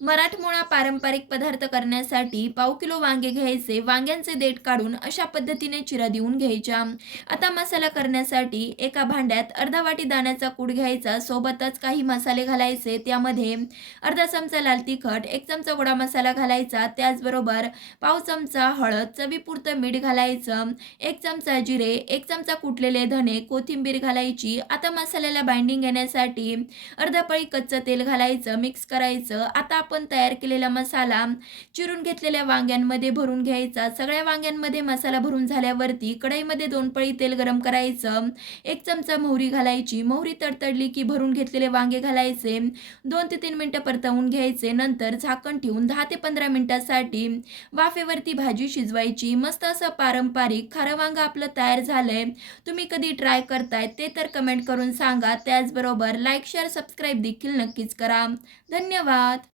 मराठमोळा पारंपरिक पदार्थ करण्यासाठी पाव किलो वांगे घ्यायचे. वांग्यांचे देठ काढून अशा पद्धतीने चिरा देऊन घ्यायच्या. आता मसाला करण्यासाठी एका भांड्यात अर्धा वाटी दाण्याचा कूट घ्यायचा. सोबतच काही मसाले घालायचे. त्यामध्ये अर्धा चमचा लाल तिखट, 1 चमचा गोडा मसाला घालायचा. त्याचबरोबर पाव चमचा हळद, चवीपुरतं मीठ घालायचं, 1 चमचा जिरे, 1 चमचा कुटलेले धने, कोथिंबीर घालायची. आता मसाल्याला बाइंडिंग येण्यासाठी अर्धा पळी कच्चं तेल घालायचं, मिक्स करायचं. आता आपण तयार केलेला मसाला चिरून घेतलेल्या वांग्यांमध्ये भरून घ्यायचा. सगळ्या वांग्यांमध्ये मसाला भरून झाल्यावरती कढईमध्ये 2 पळी तेल गरम करायचं. 1 चमचा मोहरी घालायची. मोहरी तडतडली की भरून घेतलेले वांगे घालायचे. 2 ते 3 मिनिटं परतवून घ्यायचे. नंतर झाकण ठेवून 10 ते 15 मिनिटांसाठी वाफेवरती भाजी शिजवायची. मस्त असं पारंपरिक खारं वांगं आपलं तयार झालंय. तुम्ही कधी ट्राय करताय ते तर कमेंट करून सांगा. त्याचबरोबर लाईक, शेअर, सबस्क्राईब देखील नक्कीच करा. धन्यवाद.